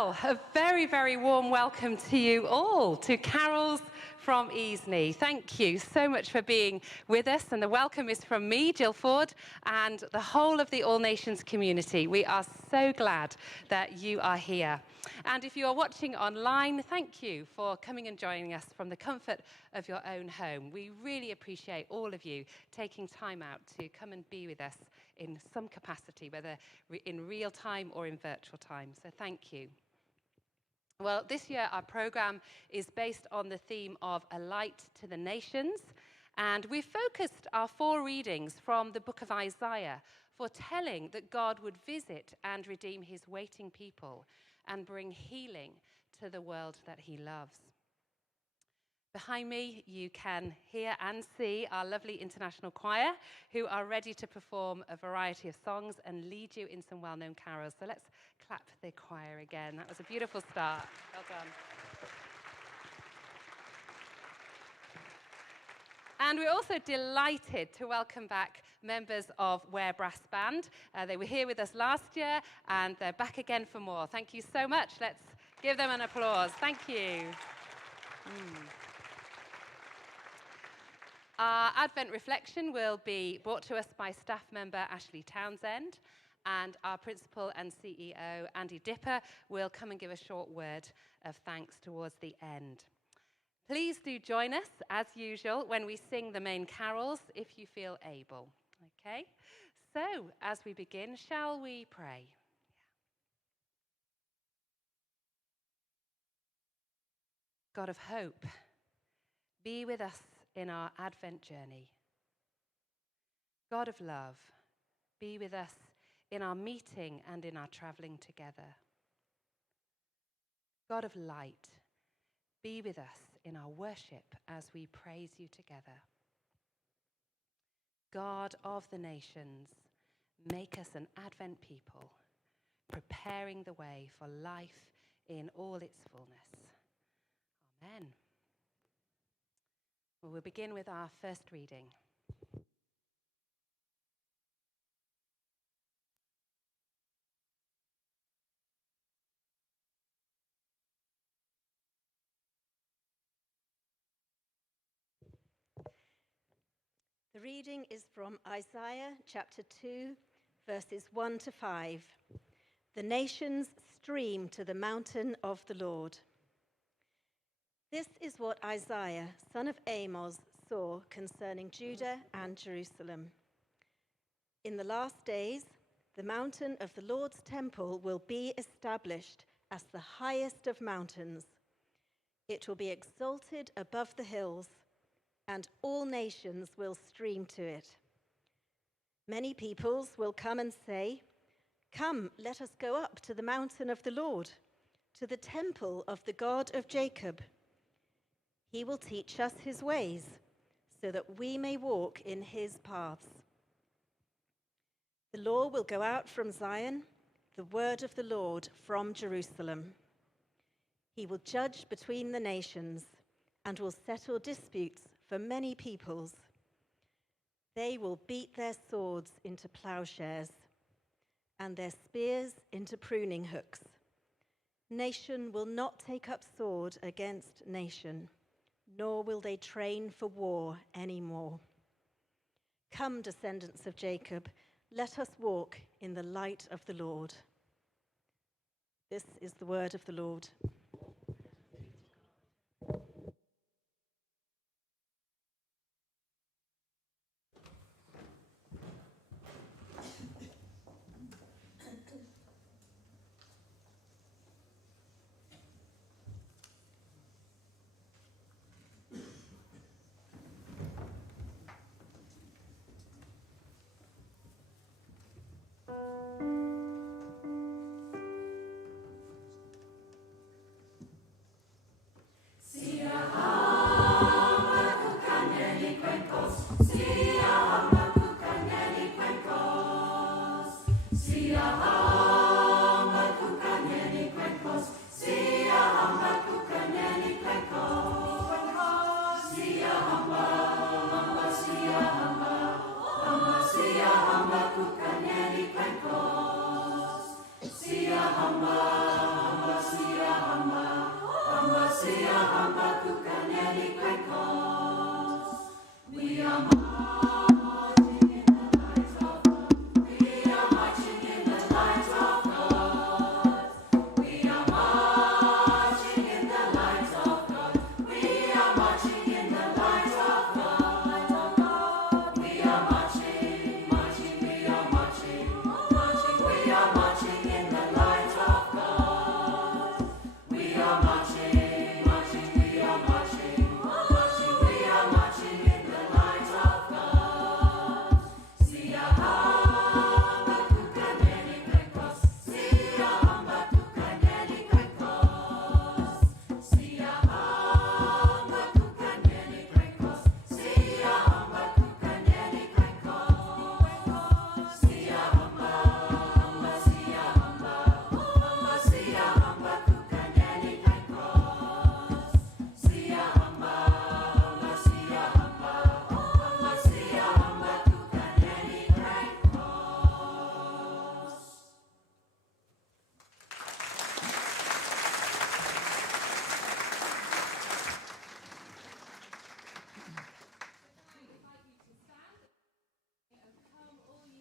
Well, a very, very warm welcome to you all, to Carols from Easneye. Thank you so much for being with us, and the welcome is from me, Jill Ford, and the whole of the All Nations community. We are so glad that you are here. And if you are watching online, thank you for coming and joining us from the comfort of your own home. We really appreciate all of you taking time out to come and be with us in some capacity, whether in real time or in virtual time. So thank you. Well, this year our program is based on the theme of A Light to the Nations, and we've focused our 4 readings from the book of Isaiah, foretelling that God would visit and redeem his waiting people and bring healing to the world that he loves. Behind me, you can hear and see our lovely international choir, who are ready to perform a variety of songs and lead you in some well-known carols. So let's clap the choir again. That was a beautiful start. Well done. And we're also delighted to welcome back members of Ware Brass Band. They were here with us last year, and they're back again for more. Thank you so much. Let's give them an applause. Thank you. Our Advent reflection will be brought to us by staff member Ashley Townsend, and our principal and CEO, Andy Dipper, will come and give a short word of thanks towards the end. Please do join us, as usual, when we sing the main carols, if you feel able. Okay? So, as we begin, shall we pray? God of hope, be with us in our Advent journey. God of love, be with us in our meeting and in our travelling together. God of light, be with us in our worship as we praise you together. God of the nations, make us an Advent people, preparing the way for life in all its fullness. Amen. Well, we'll begin with our first reading. The reading is from Isaiah chapter 2, verses 1 to 5. The nations stream to the mountain of the Lord. This is what Isaiah, son of Amos, saw concerning Judah and Jerusalem. In the last days, the mountain of the Lord's temple will be established as the highest of mountains. It will be exalted above the hills, and all nations will stream to it. Many peoples will come and say, "Come, let us go up to the mountain of the Lord, to the temple of the God of Jacob. He will teach us his ways, so that we may walk in his paths." The law will go out from Zion, the word of the Lord from Jerusalem. He will judge between the nations and will settle disputes for many peoples. They will beat their swords into plowshares and their spears into pruning hooks. Nation will not take up sword against nation, nor will they train for war anymore. Come, descendants of Jacob, let us walk in the light of the Lord. This is the word of the Lord.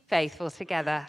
faithful together.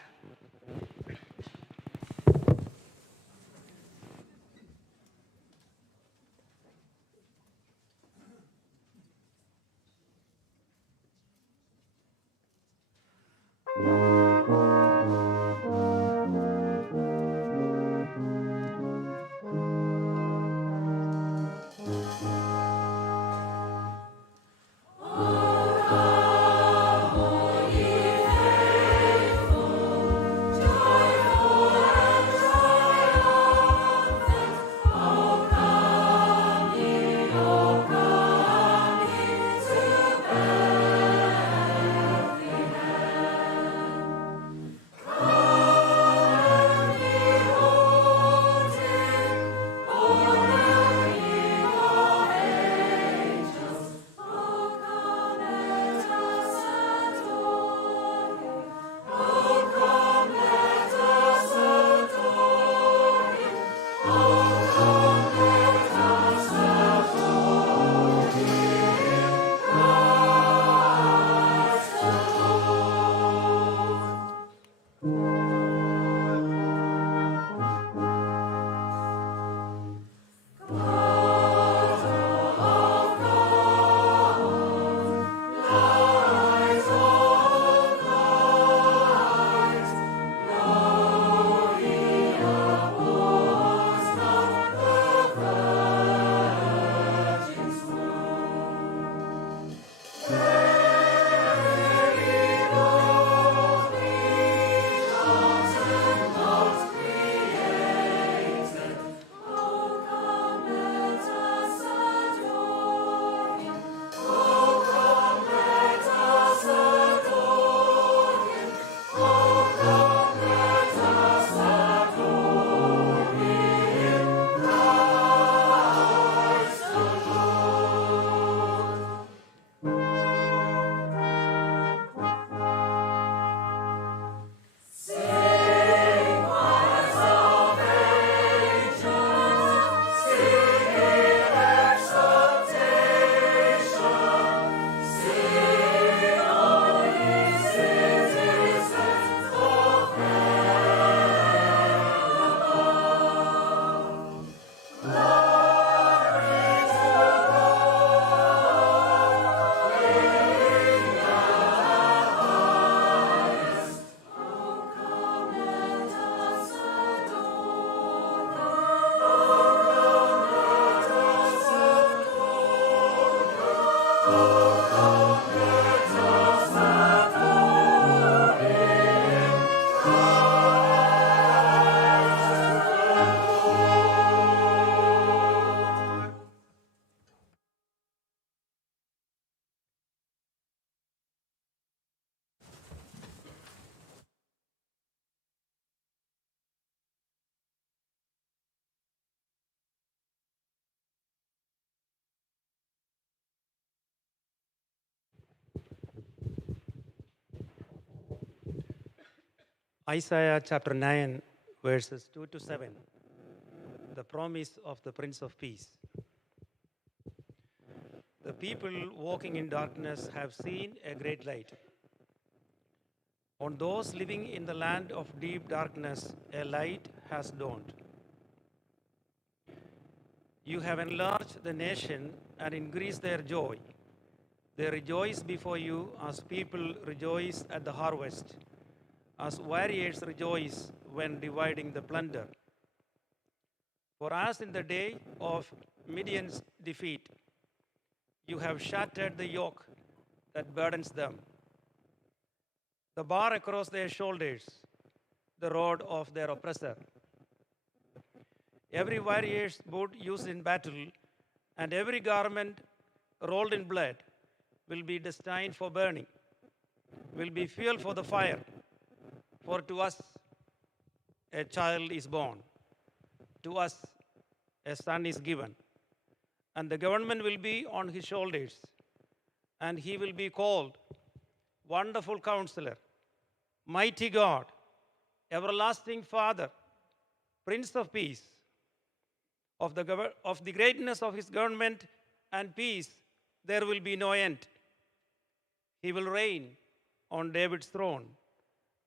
Isaiah chapter 9, verses 2 to 7, the promise of the Prince of Peace. The people walking in darkness have seen a great light. On those living in the land of deep darkness, a light has dawned. You have enlarged the nation and increased their joy. They rejoice before you as people rejoice at the harvest, as warriors rejoice when dividing the plunder. For as in the day of Midian's defeat, you have shattered the yoke that burdens them, the bar across their shoulders, the rod of their oppressor. Every warrior's boot used in battle and every garment rolled in blood will be destined for burning, will be fuel for the fire. For to us a child is born, to us a son is given, and the government will be on his shoulders, and he will be called Wonderful Counselor, Mighty God, Everlasting Father, Prince of Peace. Of the greatness of his government and peace, there will be no end. He will reign on David's throne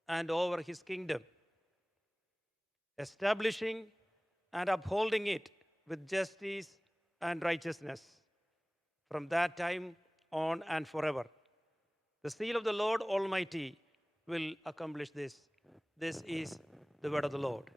and over his kingdom, establishing and upholding it with justice and righteousness from that time on and forever. The seal of the Lord Almighty will accomplish this. This is the word of the Lord.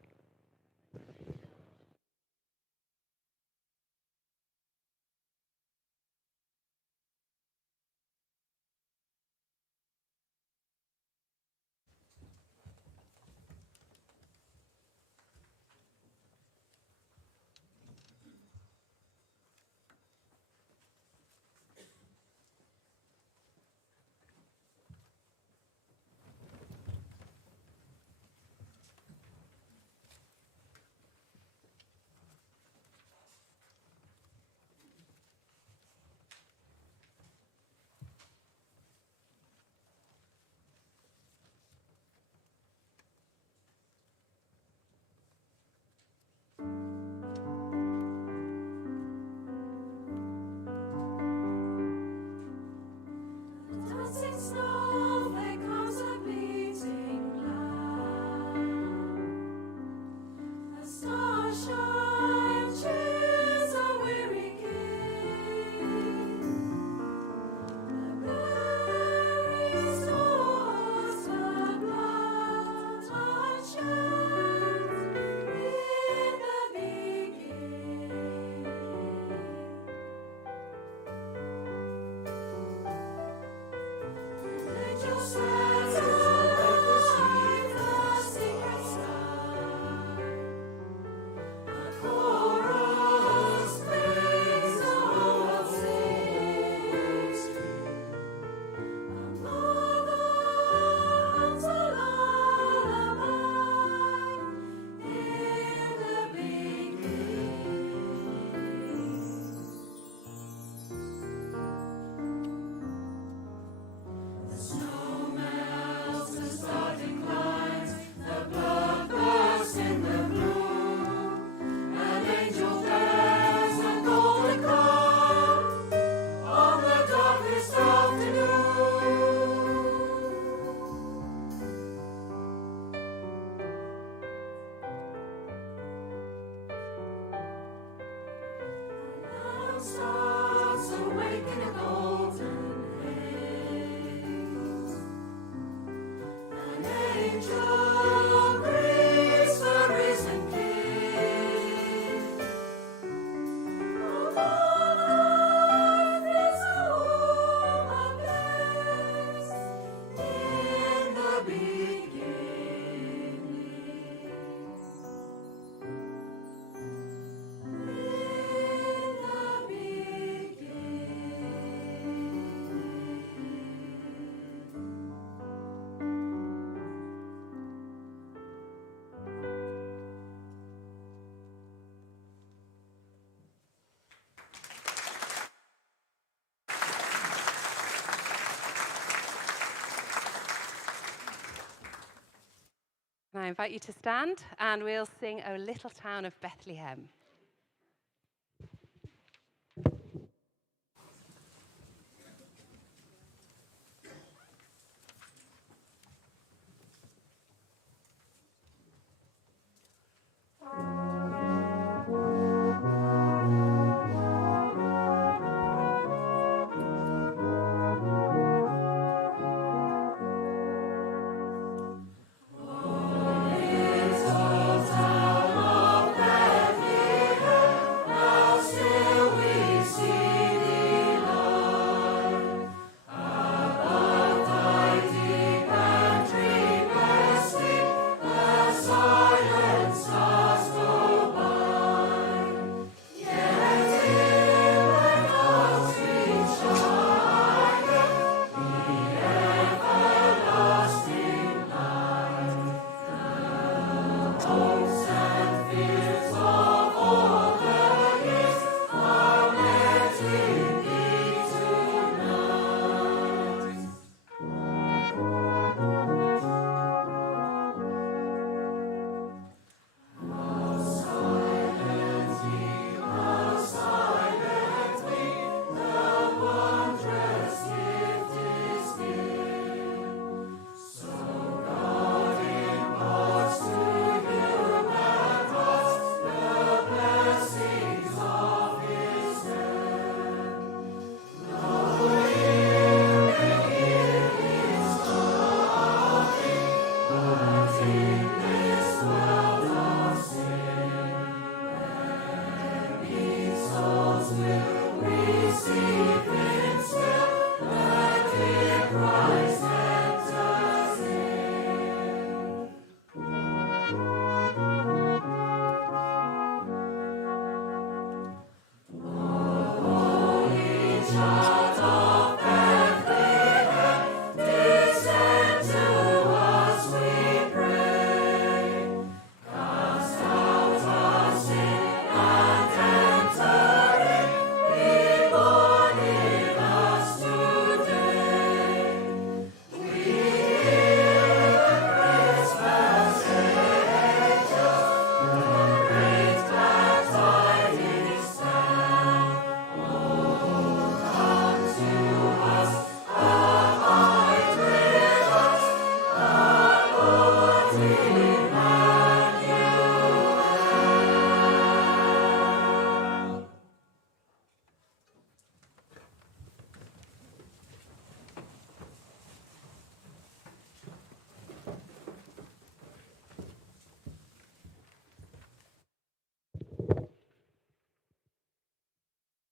Dancing snowflake comes a beating cloud. A starshine cheers a weary king. The very stars the blood tide sheds in the beginning. Angel sets alight the secret star. A chorus brings the world sings. A mother hums a lullaby in the beginning. The snow melts, the star declines, the blood bursts in the blue. An angel bears a golden crown on the darkest afternoon. The lamp starts awake in a golden haze. An angel greets the risen King. Above earth is a warm place in the beginning. In the beginning. And I invite you to stand and we'll sing O Little Town of Bethlehem. Little town of Bethlehem.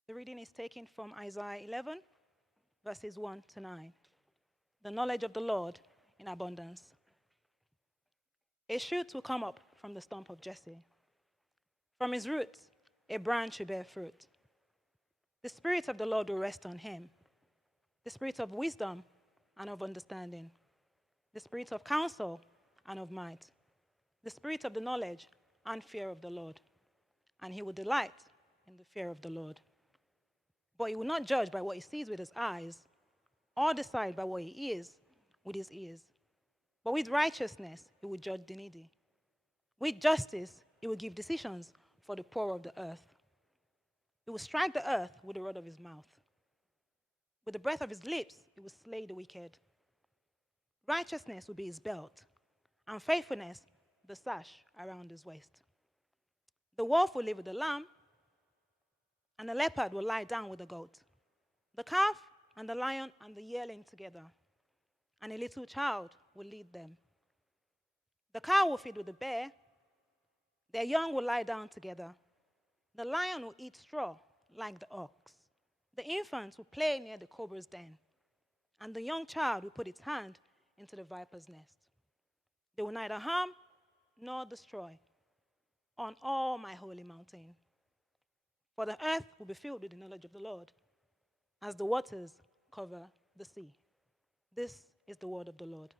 The reading is taken from Isaiah 11, verses 1 to 9. The knowledge of the Lord in abundance. A shoot will come up from the stump of Jesse. From his roots, a branch will bear fruit. The Spirit of the Lord will rest on him, the Spirit of wisdom and of understanding, the Spirit of counsel and of might, the Spirit of the knowledge and fear of the Lord. And he will delight in the fear of the Lord. But he will not judge by what he sees with his eyes, or decide by what he hears with his ears. But with righteousness, he will judge the needy. With justice, he will give decisions for the poor of the earth. He will strike the earth with the rod of his mouth. With the breath of his lips, he will slay the wicked. Righteousness will be his belt, and faithfulness the sash around his waist. The wolf will live with the lamb, and the leopard will lie down with the goat. The calf and the lion and the yearling together, and a little child will lead them. The cow will feed with the bear, their young will lie down together. The lion will eat straw like the ox. The infant will play near the cobra's den, and the young child will put its hand into the viper's nest. They will neither harm nor destroy on all my holy mountain. For the earth will be filled with the knowledge of the Lord, as the waters cover the sea. This is the word of the Lord.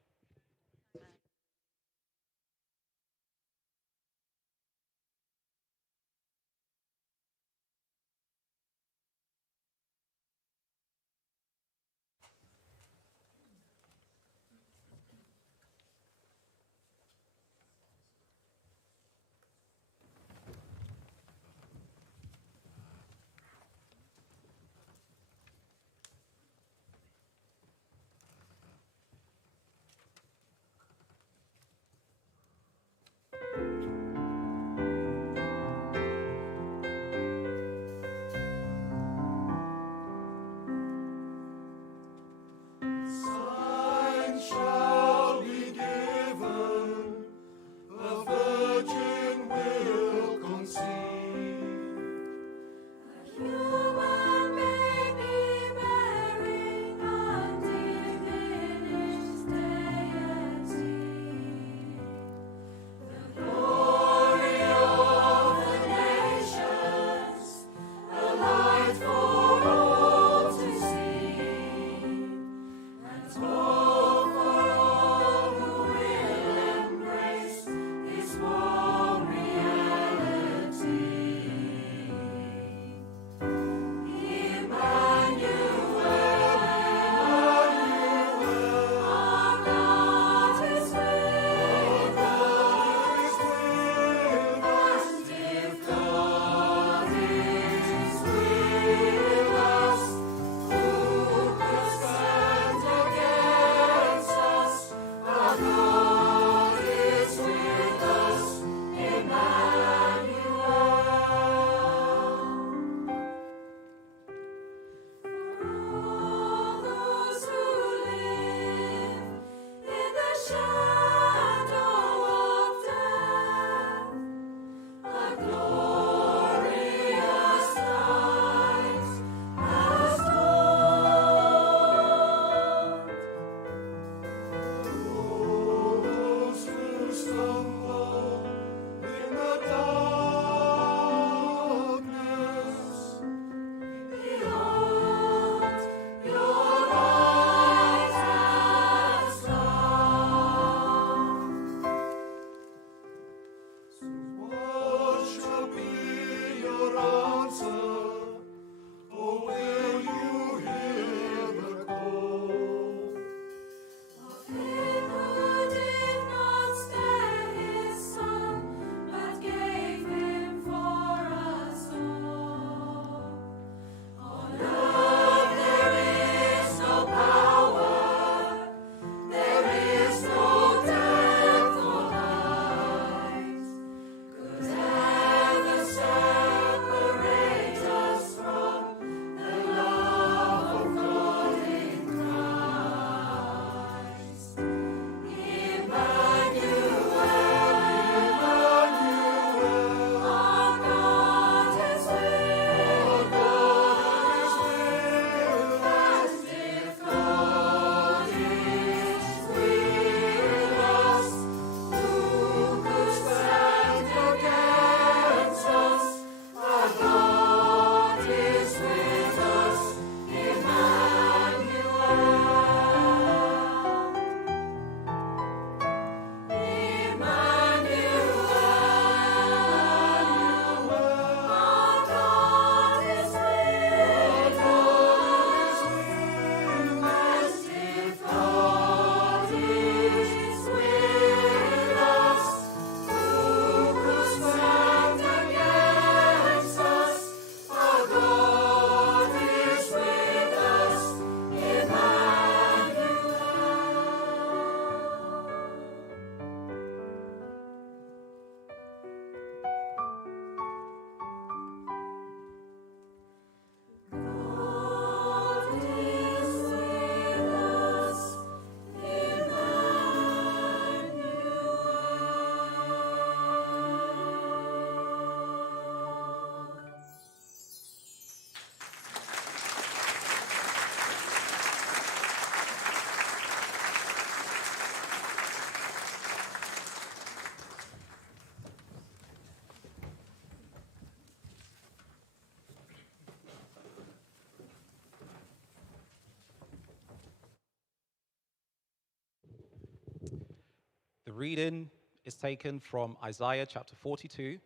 reading is taken from Isaiah chapter 42,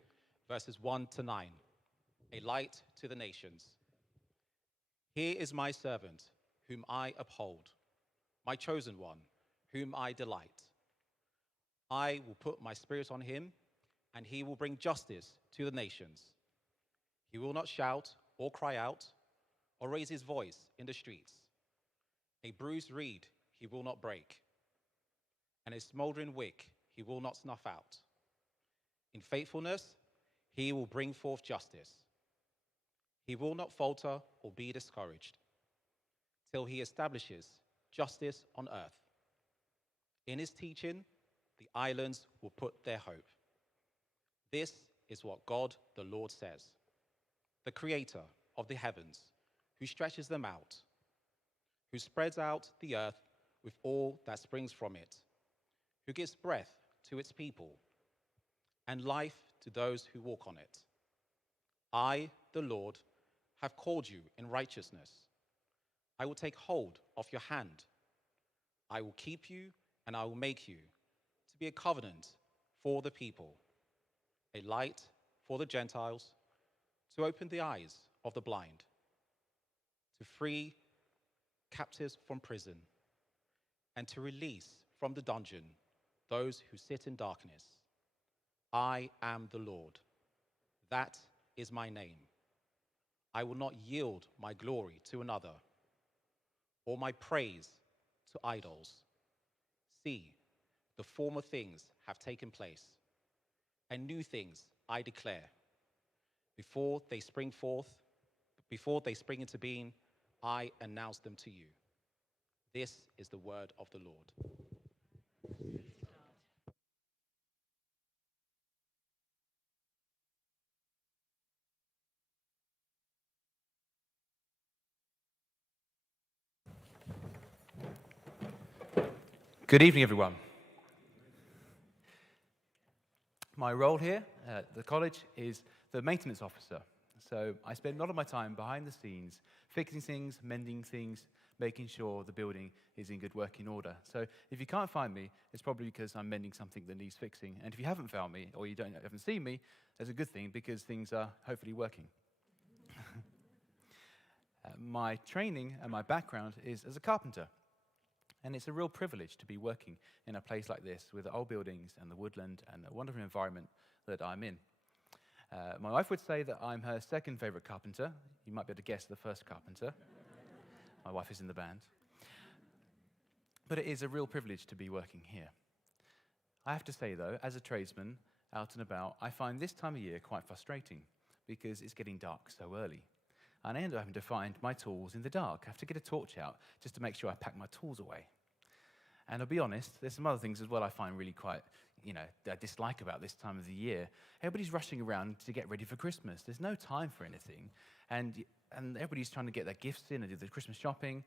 verses 1 to 9. A light to the nations. Here is my servant, whom I uphold, my chosen one, whom I delight. I will put my spirit on him, and he will bring justice to the nations. He will not shout or cry out or raise his voice in the streets. A bruised reed he will not break, and a smoldering wick he will not snuff out. In faithfulness he will bring forth justice. He will not falter or be discouraged till he establishes justice on earth. In his teaching, the islands will put their hope. This is what God the Lord says, the creator of the heavens, who stretches them out, who spreads out the earth with all that springs from it, who gives breath to its people and life to those who walk on it. I, the Lord, have called you in righteousness. I will take hold of your hand. I will keep you and I will make you to be a covenant for the people, a light for the Gentiles, to open the eyes of the blind, to free captives from prison, and to release from the dungeon those who sit in darkness. I am the Lord. That is my name. I will not yield my glory to another, or my praise to idols. See, the former things have taken place, and new things I declare. Before they spring into being, I announce them to you. This is the word of the Lord. Good evening, everyone. My role here at the college is the maintenance officer. So I spend a lot of my time behind the scenes, fixing things, mending things, making sure the building is in good working order. So if you can't find me, it's probably because I'm mending something that needs fixing. And if you haven't found me, or you haven't seen me, that's a good thing, because things are hopefully working. My training and my background is as a carpenter. And it's a real privilege to be working in a place like this with the old buildings and the woodland and the wonderful environment that I'm in. My wife would say that I'm her second favorite carpenter. You might be able to guess the first carpenter. My wife is in the band. But it is a real privilege to be working here. I have to say, though, as a tradesman out and about, I find this time of year quite frustrating because it's getting dark so early. And I end up having to find my tools in the dark. I have to get a torch out just to make sure I pack my tools away. And I'll be honest, there's some other things as well I find really quite, that I dislike about this time of the year. Everybody's rushing around to get ready for Christmas. There's no time for anything. And everybody's trying to get their gifts in and do the Christmas shopping.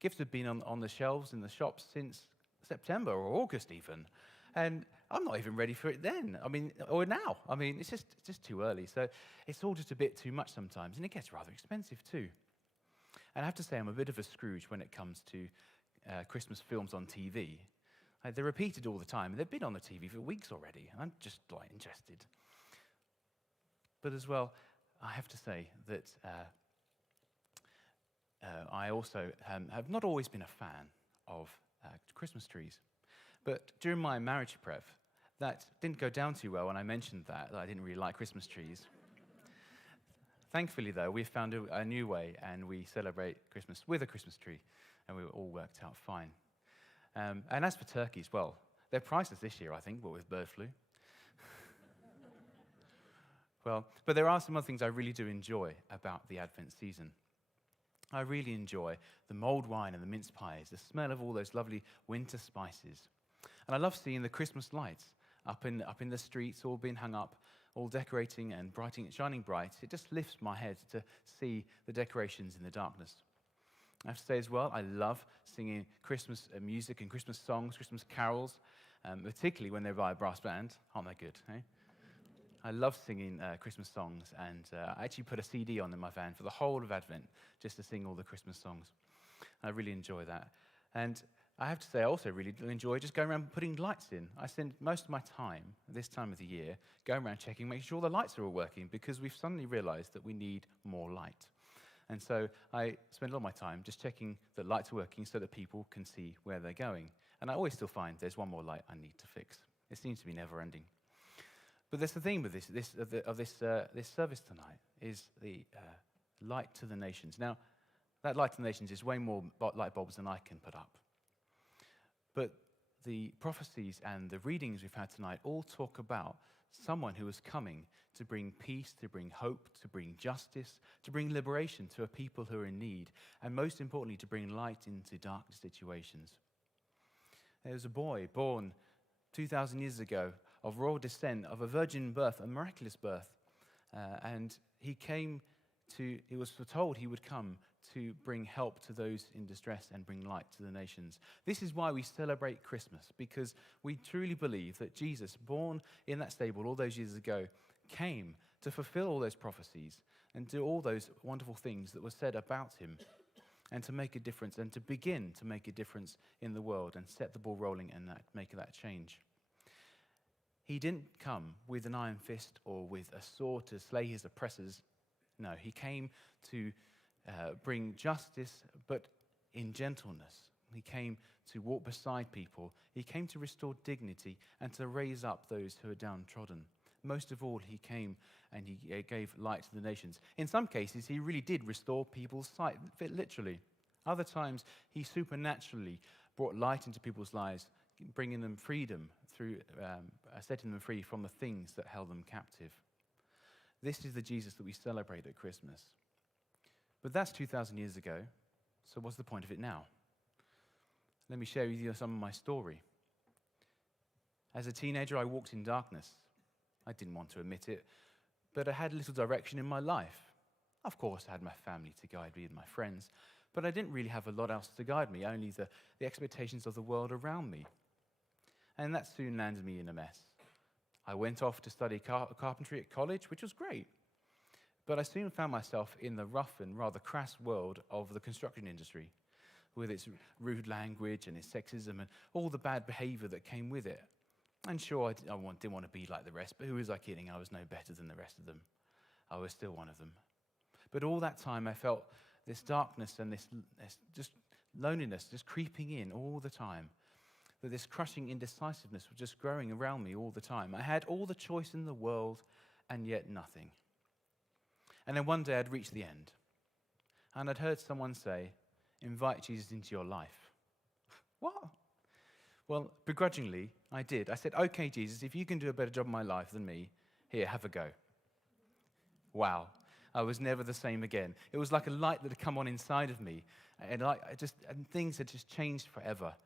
Gifts have been on the shelves in the shops since September or August even. And I'm not even ready for it then. Or now. It's just too early. So it's all just a bit too much sometimes, and it gets rather expensive too. And I have to say, I'm a bit of a Scrooge when it comes to Christmas films on TV. They're repeated all the time. They've been on the TV for weeks already. I'm just not interested. But as well, I have to say that I also have not always been a fan of Christmas trees. But during my marriage prep, that didn't go down too well when I mentioned that I didn't really like Christmas trees. Thankfully, though, we've found a new way, and we celebrate Christmas with a Christmas tree, and we all worked out fine. And as for turkeys, well, they're priceless this year, I think, what with bird flu. But there are some other things I really do enjoy about the Advent season. I really enjoy the mulled wine and the mince pies, the smell of all those lovely winter spices. And I love seeing the Christmas lights up in the streets, all being hung up, all decorating and shining bright. It just lifts my head to see the decorations in the darkness. I have to say as well, I love singing Christmas music and Christmas songs, Christmas carols, particularly when they're by a brass band. Aren't they good, eh? I love singing Christmas songs, and I actually put a CD on in my van for the whole of Advent just to sing all the Christmas songs. I really enjoy that. And I have to say, I also really enjoy just going around putting lights in. I spend most of my time, this time of the year, going around checking, making sure the lights are all working, because we've suddenly realized that we need more light. And so I spend a lot of my time just checking that lights are working so that people can see where they're going. And I always still find there's one more light I need to fix. It seems to be never ending. But that's the theme of this service tonight, is the light to the nations. Now, that light to the nations is way more light bulbs than I can put up. But the prophecies and the readings we've had tonight all talk about someone who is coming to bring peace, to bring hope, to bring justice, to bring liberation to a people who are in need, and most importantly, to bring light into dark situations. There was a boy born 2,000 years ago of royal descent, of a virgin birth, a miraculous birth, and he was foretold he would come to bring help to those in distress and bring light to the nations. This is why we celebrate Christmas, because we truly believe that Jesus, born in that stable all those years ago, came to fulfill all those prophecies and do all those wonderful things that were said about him, and to make a difference, and to begin to make a difference in the world and set the ball rolling and make that change. He didn't come with an iron fist or with a sword to slay his oppressors. No, he came to bring justice, but in gentleness. He came to walk beside people. He came to restore dignity and to raise up those who are downtrodden. Most of all, he came and he gave light to the nations. In some cases, he really did restore people's sight, literally. Other times, he supernaturally brought light into people's lives, bringing them freedom through setting them free from the things that held them captive. This is the Jesus that we celebrate at Christmas. But that's 2,000 years ago, so what's the point of it now? Let me share with you some of my story. As a teenager, I walked in darkness. I didn't want to admit it, but I had little direction in my life. Of course, I had my family to guide me and my friends, but I didn't really have a lot else to guide me, only the expectations of the world around me. And that soon landed me in a mess. I went off to study carpentry at college, which was great. But I soon found myself in the rough and rather crass world of the construction industry, with its rude language and its sexism and all the bad behavior that came with it. And sure, I didn't want to be like the rest, but who was I kidding? I was no better than the rest of them. I was still one of them. But all that time, I felt this darkness and this just loneliness just creeping in all the time. That this crushing indecisiveness was just growing around me all the time. I had all the choice in the world, and yet nothing. And then one day I'd reached the end, and I'd heard someone say, "Invite Jesus into your life." What? Well, begrudgingly, I did. I said, "Okay, Jesus, if you can do a better job in my life than me, here, have a go." Wow. I was never the same again. It was like a light that had come on inside of me, and things had just changed forever.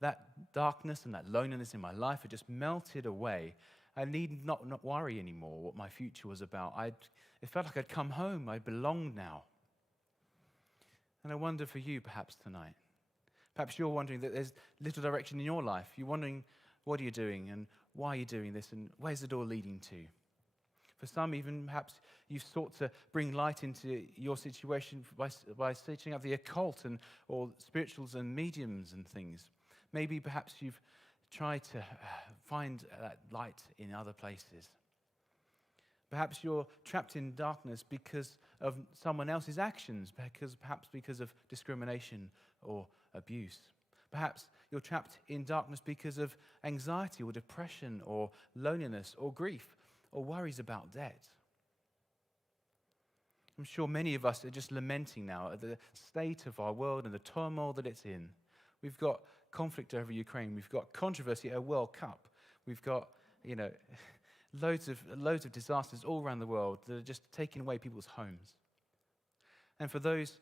That darkness and that loneliness in my life had just melted away. I needed not worry anymore what my future was about. It felt like I'd come home. I belonged now. And I wonder for you perhaps tonight. Perhaps you're wondering that there's little direction in your life. You're wondering, what are you doing and why are you doing this and where's it all leading to? For some, even perhaps you've sought to bring light into your situation by searching out the occult or spirituals and mediums and things. Maybe perhaps you've tried to find that light in other places. Perhaps you're trapped in darkness because of someone else's actions, perhaps because of discrimination or abuse. Perhaps you're trapped in darkness because of anxiety or depression or loneliness or grief or worries about debt. I'm sure many of us are just lamenting now at the state of our world and the turmoil that it's in. We've got conflict over Ukraine. We've got controversy at a World Cup. We've got, loads of disasters all around the world that are just taking away people's homes. And for those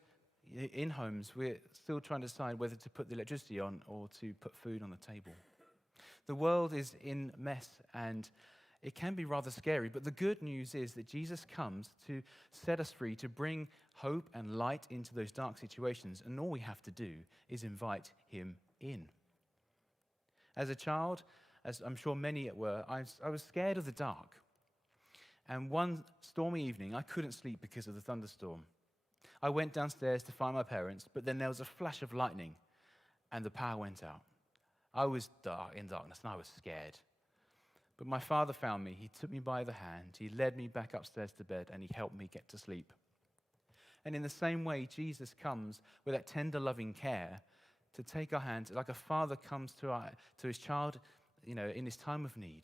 in homes, we're still trying to decide whether to put the electricity on or to put food on the table. The world is in mess, and it can be rather scary, but the good news is that Jesus comes to set us free, to bring hope and light into those dark situations, and all we have to do is invite him in. As a child, as I'm sure many were, I was scared of the dark. And one stormy evening, I couldn't sleep because of the thunderstorm. I went downstairs to find my parents, but then there was a flash of lightning, and the power went out. I was in darkness and I was scared. But my Father found me. He took me by the hand. He led me back upstairs to bed and he helped me get to sleep. And in the same way, Jesus comes with that tender, loving care to take our hands like a father comes to his child, in his time of need.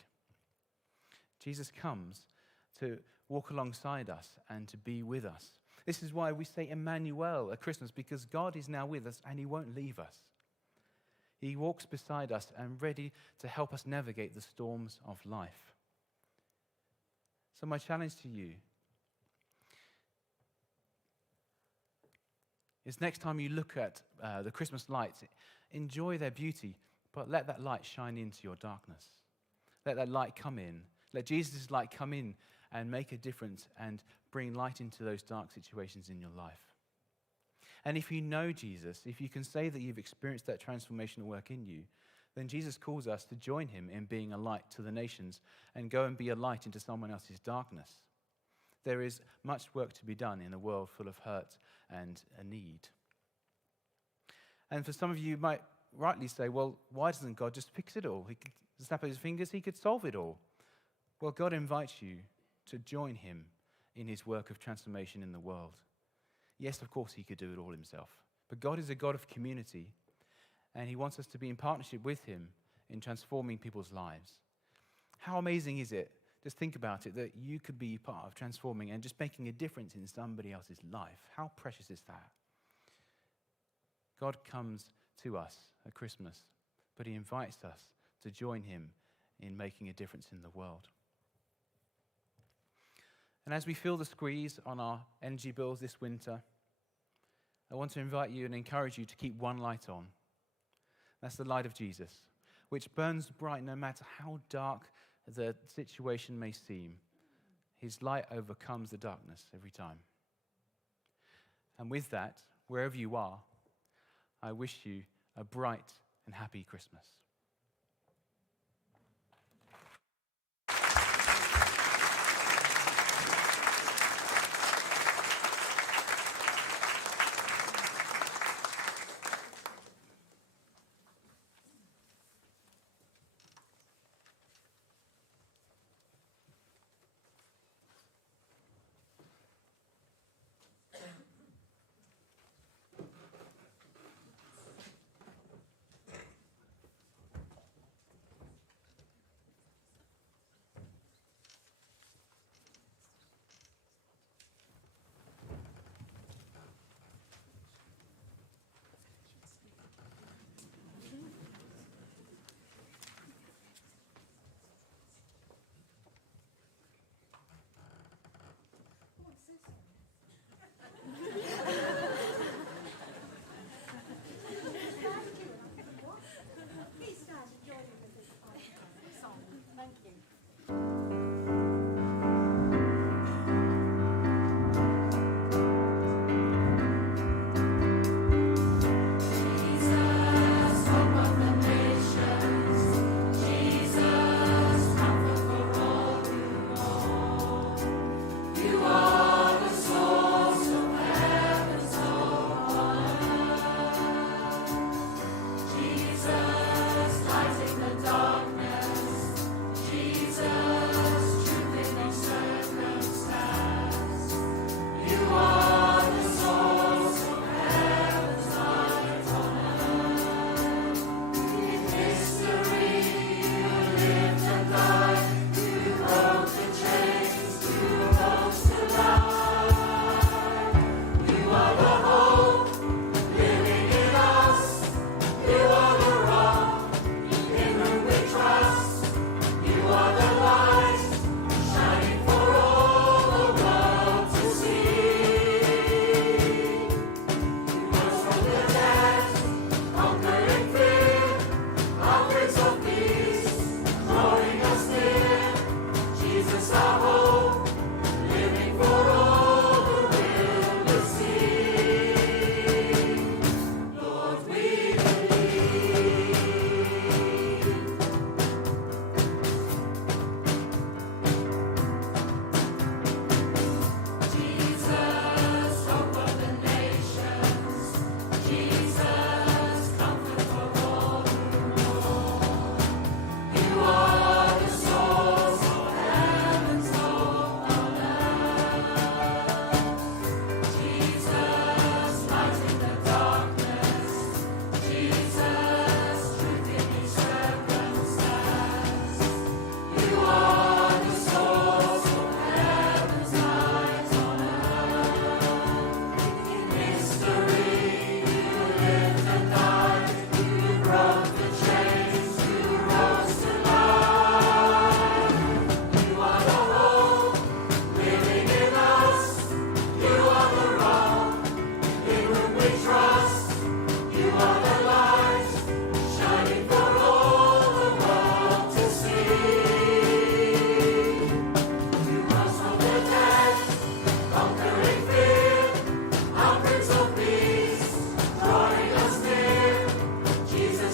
Jesus comes to walk alongside us and to be with us. This is why we say Emmanuel at Christmas, because God is now with us and he won't leave us. He walks beside us and ready to help us navigate the storms of life. So my challenge to you is next time you look at the Christmas lights, enjoy their beauty, but let that light shine into your darkness. Let that light come in. Let Jesus' light come in and make a difference and bring light into those dark situations in your life. And if you know Jesus, if you can say that you've experienced that transformational work in you, then Jesus calls us to join him in being a light to the nations and go and be a light into someone else's darkness. There is much work to be done in a world full of hurt and a need. And for some of you might rightly say, well, why doesn't God just fix it all? He could snap his fingers, he could solve it all. Well, God invites you to join him in his work of transformation in the world. Yes, of course, he could do it all himself. But God is a God of community, and he wants us to be in partnership with him in transforming people's lives. How amazing is it? Just think about it, that you could be part of transforming and just making a difference in somebody else's life. How precious is that? God comes to us at Christmas, but he invites us to join him in making a difference in the world. And as we feel the squeeze on our energy bills this winter, I want to invite you and encourage you to keep one light on. That's the light of Jesus, which burns bright no matter how dark the situation may seem. His light overcomes the darkness every time. And with that, wherever you are, I wish you a bright and happy Christmas.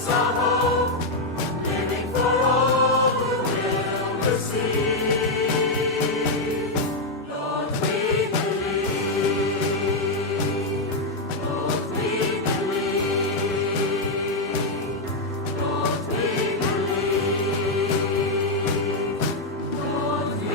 is our hope, living for all who will receive. Lord, we believe. Lord, we believe. Lord, we believe. Lord, we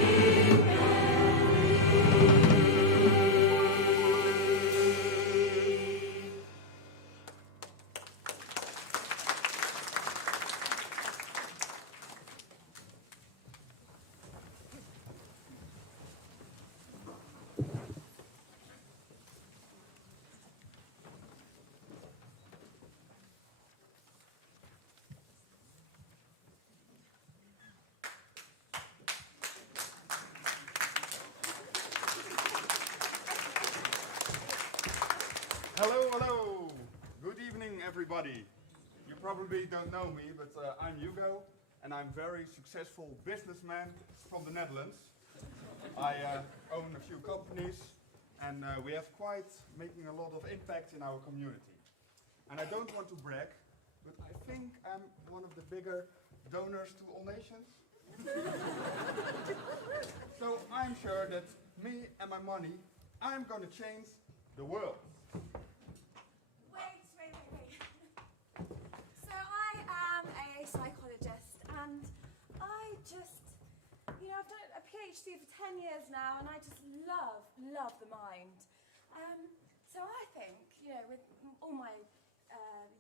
Hello, hello. Good evening, everybody. You probably don't know me, but I'm Hugo, and I'm a very successful businessman from the Netherlands. I own a few companies, and we have quite making a lot of impact in our community. And I don't want to brag, but I think I'm one of the bigger donors to all nations. So I'm sure that me and my money, I'm going to change the world. Wait. So I am a psychologist, and I just, I've done a PhD for 10 years now, and I just love the mind. So I think, with all my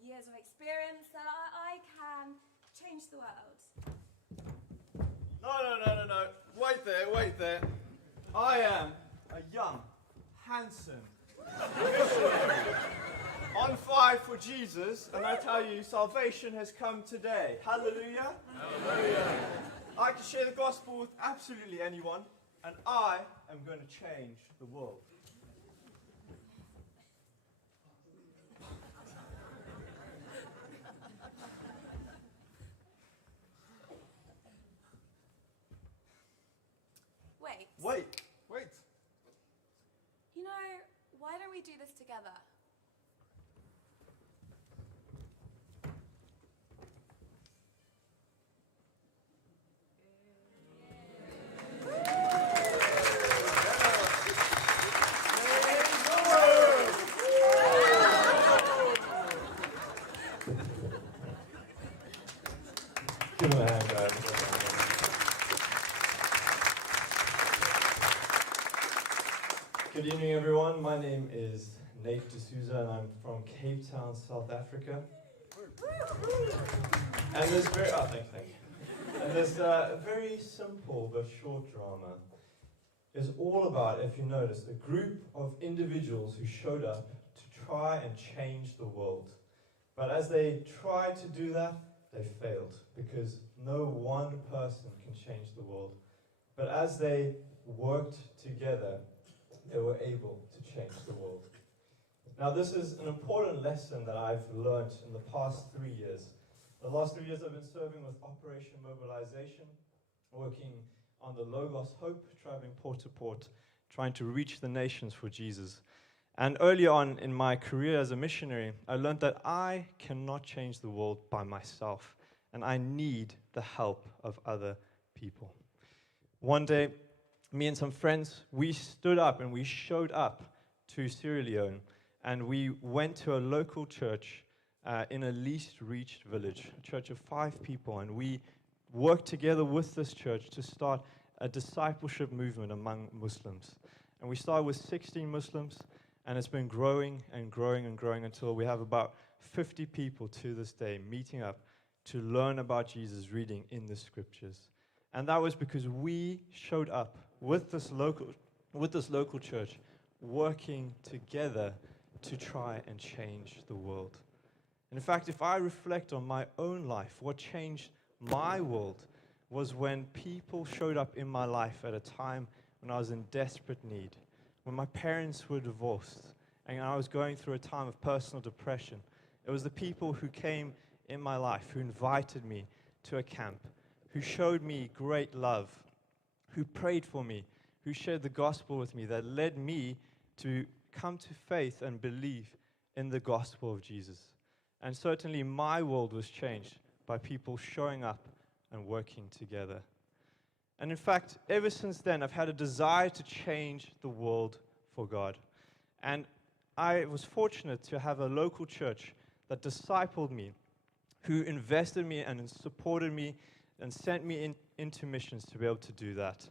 years of experience, that I can change the world. No. Wait there. I am a young, handsome missionary on fire for Jesus, and I tell you, salvation has come today. Hallelujah. Hallelujah. I can share the gospel with absolutely anyone, and I am going to change the world. Wait. Why don't we do this together? Give him a hand, guys. Good evening, everyone. My name is Nate D'Souza, and I'm from Cape Town, South Africa. And this very simple but short drama is all about, if you notice, a group of individuals who showed up to try and change the world. But as they tried to do that, they failed, because no one person can change the world. But as they worked together, they were able to change the world. Now, this is an important lesson that I've learned in the past 3 years. The last 3 years I've been serving with Operation Mobilization, working on the Logos Hope, traveling port to port, trying to reach the nations for Jesus. And early on in my career as a missionary, I learned that I cannot change the world by myself, and I need the help of other people. One day, me and some friends, we stood up and we showed up to Sierra Leone, and we went to a local church in a least reached village, a church of 5 people, and we worked together with this church to start a discipleship movement among Muslims. And we started with 16 Muslims, and it's been growing and growing and growing until we have about 50 people to this day meeting up to learn about Jesus, reading in the scriptures. And that was because we showed up with this local church, working together to try and change the world. And in fact, if I reflect on my own life, what changed my world was when people showed up in my life at a time when I was in desperate need, when my parents were divorced, and I was going through a time of personal depression. It was the people who came in my life, who invited me to a camp, who showed me great love, who prayed for me, who shared the gospel with me, that led me to come to faith and believe in the gospel of Jesus. And certainly my world was changed by people showing up and working together. And in fact, ever since then, I've had a desire to change the world for God. And I was fortunate to have a local church that discipled me, who invested me and supported me and sent me into missions to be able to do that.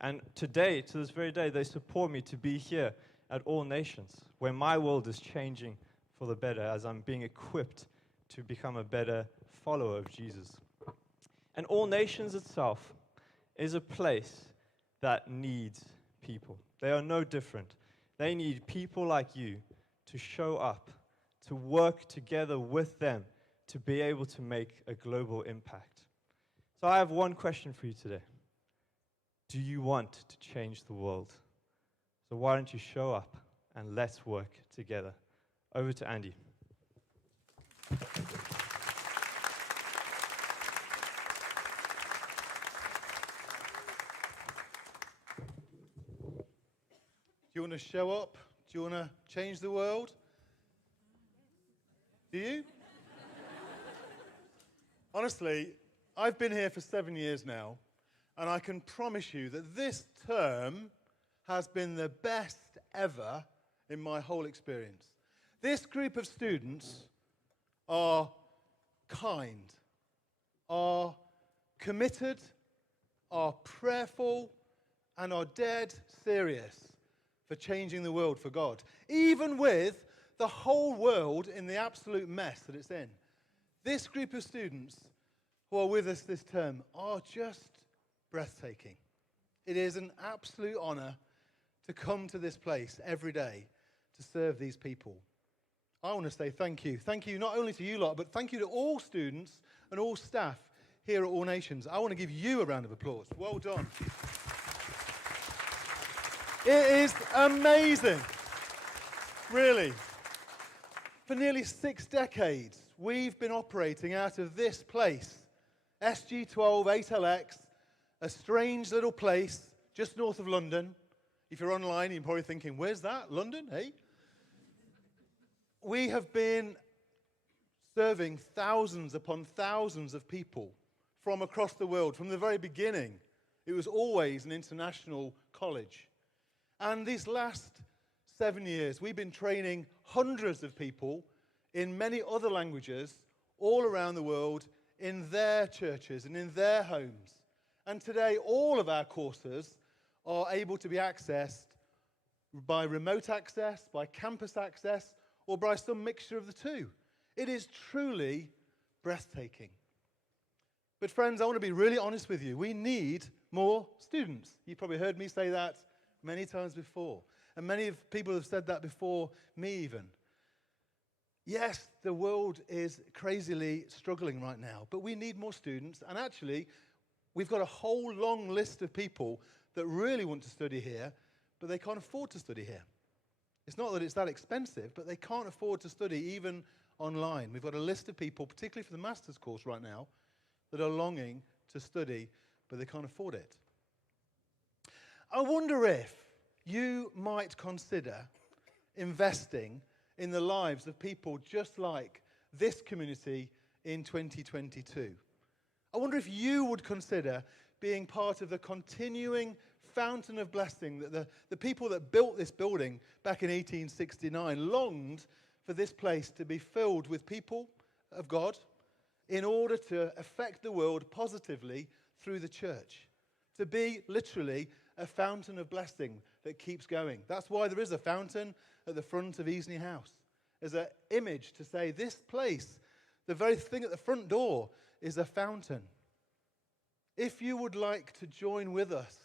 And today, to this very day, they support me to be here at All Nations, where my world is changing for the better as I'm being equipped to become a better follower of Jesus. And All Nations itself is a place that needs people. They are no different. They need people like you to show up, to work together with them, to be able to make a global impact. So I have one question for you today. Do you want to change the world? So why don't you show up and let's work together. Over to Andy. Do you want to show up? Do you want to change the world? Do you? Honestly, I've been here for 7 years now, and I can promise you that this term has been the best ever in my whole experience. This group of students are kind, are committed, are prayerful, and are dead serious for changing the world for God, even with the whole world in the absolute mess that it's in. This group of students who are with us this term are just breathtaking. It is an absolute honor to come to this place every day to serve these people. I want to say thank you. Thank you not only to you lot, but thank you to all students and all staff here at All Nations. I want to give you a round of applause. Well done. It is amazing. Really. For nearly 6 decades, we've been operating out of this place, SG12 8LX, a strange little place just north of London. If you're online, you're probably thinking, where's that? London, hey? We have been serving thousands upon thousands of people from across the world. From the very beginning, it was always an international college. And these last 7 years, we've been training hundreds of people in many other languages all around the world in their churches and in their homes. And today, all of our courses are able to be accessed by remote access, by campus access, or by some mixture of the two. It is truly breathtaking. But friends, I want to be really honest with you. We need more students. You've probably heard me say that many times before. And many people have said that before me even. Yes, the world is crazily struggling right now, but we need more students. And actually, we've got a whole long list of people that really want to study here, but they can't afford to study here. It's not that it's that expensive, but they can't afford to study even online. We've got a list of people, particularly for the master's course right now, that are longing to study, but they can't afford it. I wonder if you might consider investing in the lives of people just like this community in 2022. I wonder if you would consider being part of the continuing fountain of blessing that the people that built this building back in 1869 longed for this place to be filled with people of God in order to affect the world positively through the church. To be literally a fountain of blessing that keeps going. That's why there is a fountain at the front of Easneye House. There's an image to say this place, the very thing at the front door, is a fountain. If you would like to join with us,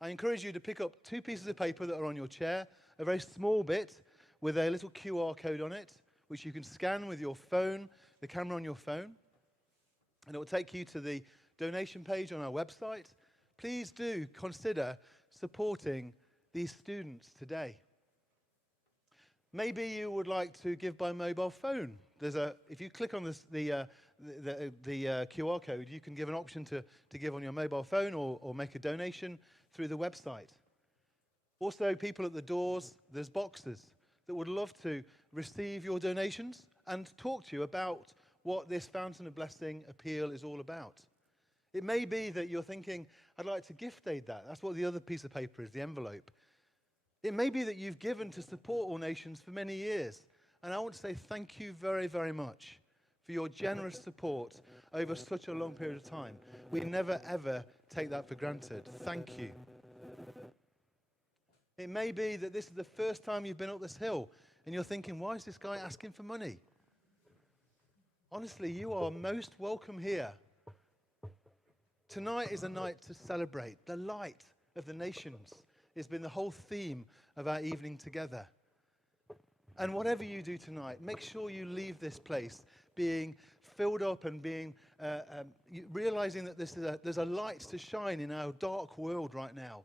I encourage you to pick up 2 pieces of paper that are on your chair, a very small bit with a little QR code on it, which you can scan with your phone, the camera on your phone, and it will take you to the donation page on our website. Please do consider supporting these students today. Maybe you would like to give by mobile phone. If you click on the QR code, you can give an option to give on your mobile phone or make a donation through the website. Also, people at the doors, there's boxes that would love to receive your donations and talk to you about what this Fountain of Blessing appeal is all about. It may be that you're thinking, I'd like to gift aid that. That's what the other piece of paper is, the envelope. It may be that you've given to support All Nations for many years. And I want to say thank you very, very much for your generous support over such a long period of time. We never, ever take that for granted. Thank you. It may be that this is the first time you've been up this hill and you're thinking, why is this guy asking for money? Honestly, you are most welcome here. Tonight is a night to celebrate. The light of the nations has been the whole theme of our evening together. And whatever you do tonight, make sure you leave this place being filled up and being realizing that there's a light to shine in our dark world right now.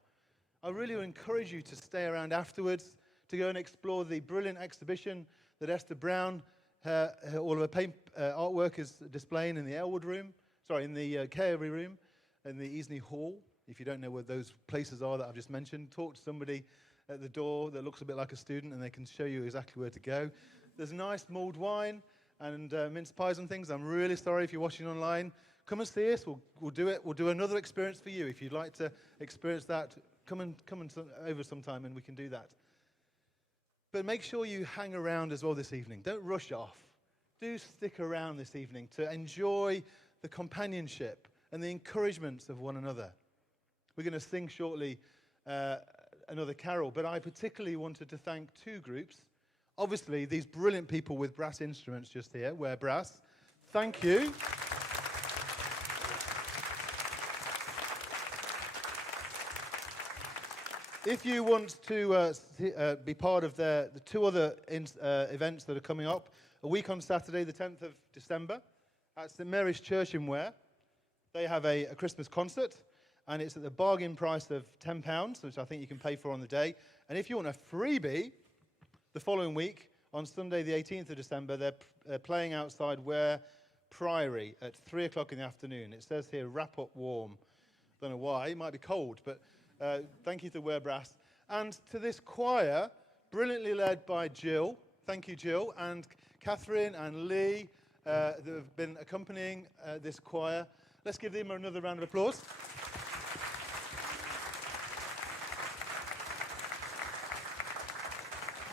I really encourage you to stay around afterwards to go and explore the brilliant exhibition that Esther Brown, all of her paint artwork is displaying in the in the Carey room, in the Easneye Hall. If you don't know where those places are that I've just mentioned, talk to somebody at the door that looks a bit like a student and they can show you exactly where to go. There's nice mulled wine and mince pies and things. I'm really sorry if you're watching online. Come and see us. We'll do it. We'll do another experience for you. If you'd like to experience that, come over sometime and we can do that. But make sure you hang around as well this evening. Don't rush off. Do stick around this evening to enjoy the companionship and the encouragements of one another. We're going to sing shortly another carol, but I particularly wanted to thank two groups. Obviously, these brilliant people with brass instruments just here, wear brass. Thank you. If you want to be part of the two other events that are coming up, a week on Saturday, the 10th of December, at St Mary's Church in Ware, they have a Christmas concert, and it's at the bargain price of £10, which I think you can pay for on the day. And if you want a freebie, the following week, on Sunday the 18th of December, they're playing outside Ware Priory at 3 o'clock in the afternoon. It says here, wrap up warm. Don't know why, it might be cold, but thank you to Ware Brass. And to this choir, brilliantly led by Jill, thank you Jill, and Catherine and Lee, that have been accompanying this choir. Let's give them another round of applause.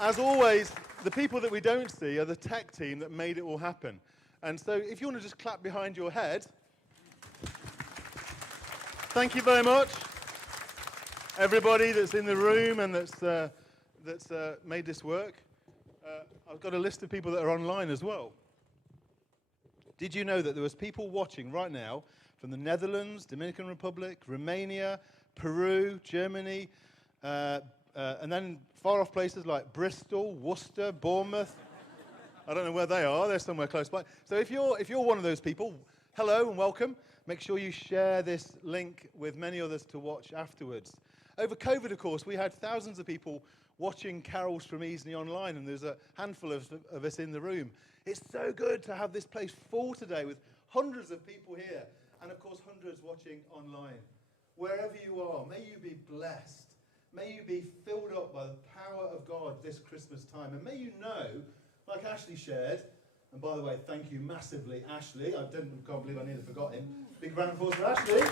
As always, the people that we don't see are the tech team that made it all happen. And so if you want to just clap behind your head. Thank you very much. Everybody that's in the room and that's made this work. I've got a list of people that are online as well. Did you know that there was people watching right now from the Netherlands, Dominican Republic, Romania, Peru, Germany, and then far-off places like Bristol, Worcester, Bournemouth. I don't know where they are. They're somewhere close by. So if you're one of those people, hello and welcome. Make sure you share this link with many others to watch afterwards. Over COVID, of course, we had thousands of people watching carols from Easneye online, and there's a handful of us in the room. It's so good to have this place full today with hundreds of people here, and of course hundreds watching online. Wherever you are, may you be blessed. May you be filled up by the power of God this Christmas time. And may you know, like Ashley shared, and by the way, thank you massively, Ashley. I can't believe I nearly forgot him. Big round of applause for Ashley.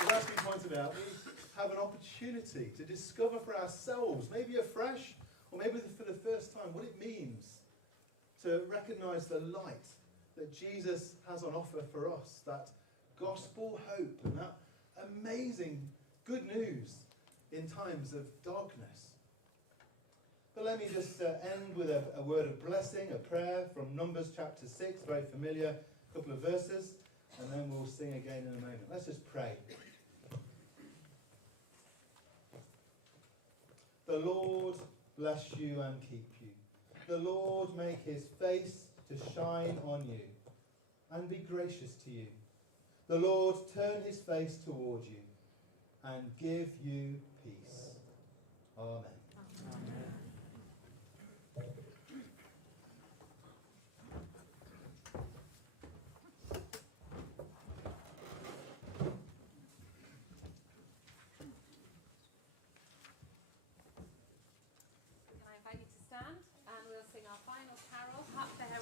As Ashley pointed out, we have an opportunity to discover for ourselves, maybe afresh, or maybe for the first time, what it means to recognize the light that Jesus has on offer for us, that gospel hope and that amazing good news in times of darkness. But let me just end with a word of blessing, a prayer from Numbers chapter 6, very familiar couple of verses, and then we'll sing again in a moment. Let's just pray. The Lord bless you and keep you. The Lord make his face to shine on you and be gracious to you. The Lord turn his face toward you and give you peace. Amen. Amen.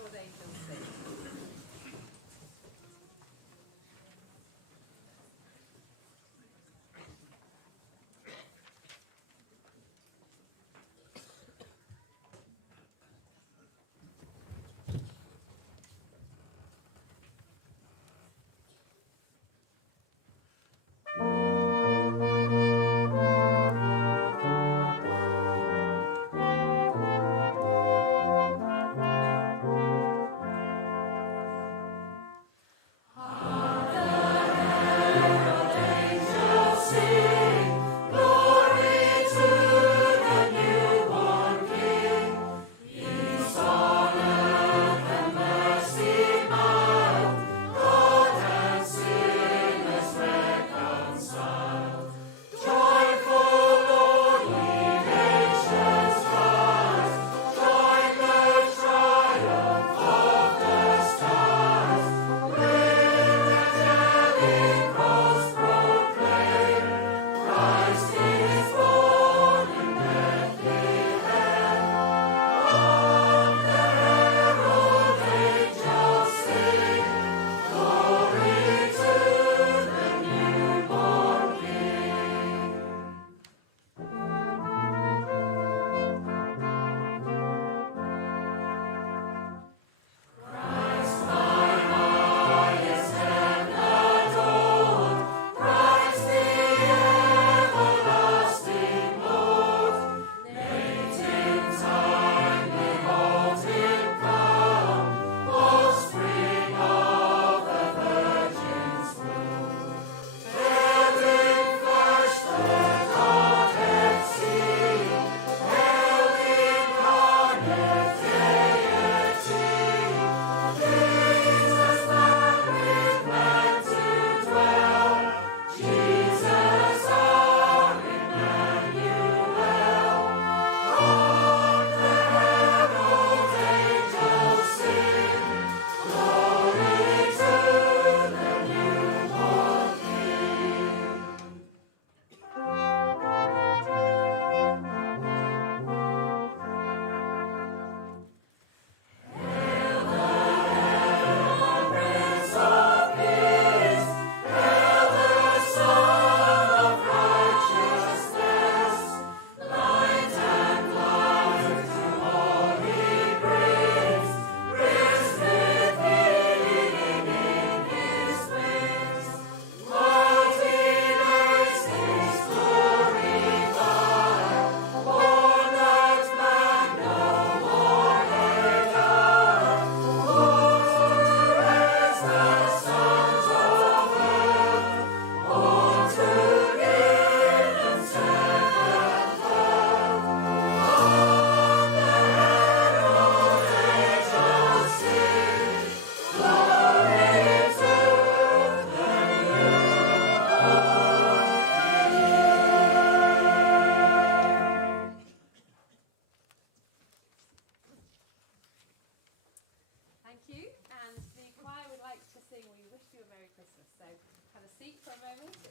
herald angels sing.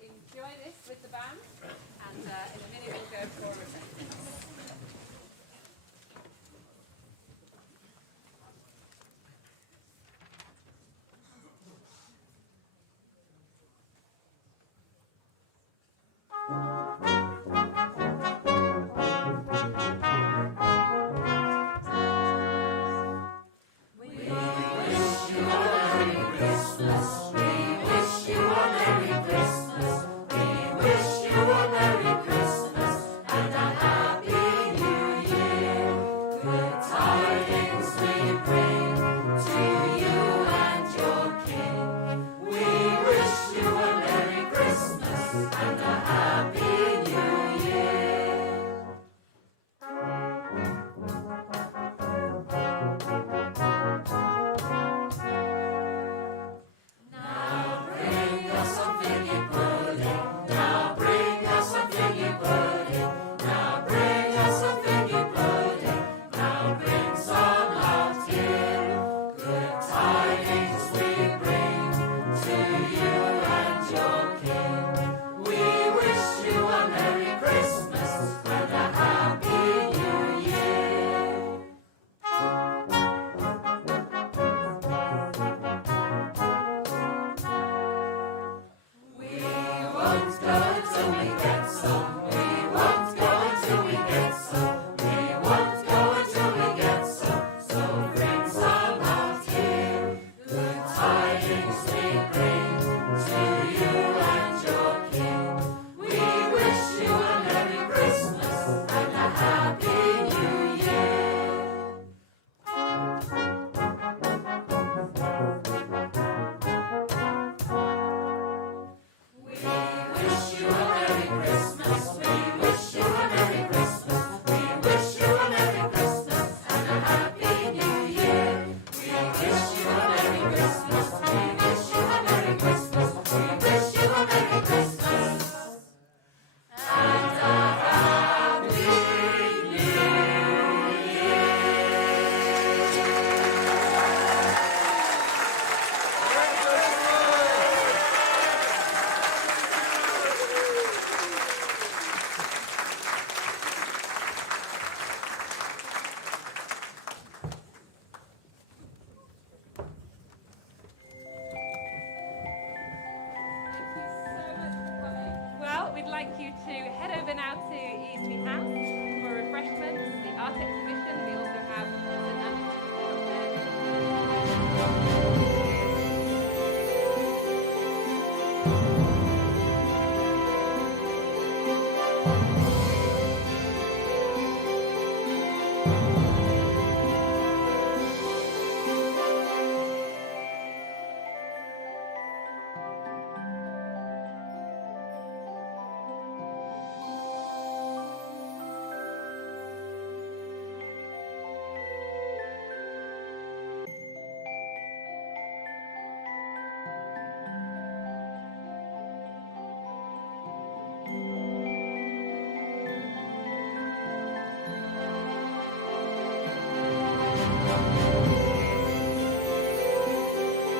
Enjoy this with the band, and in a minute we'll go for refreshments. Tidings we bring.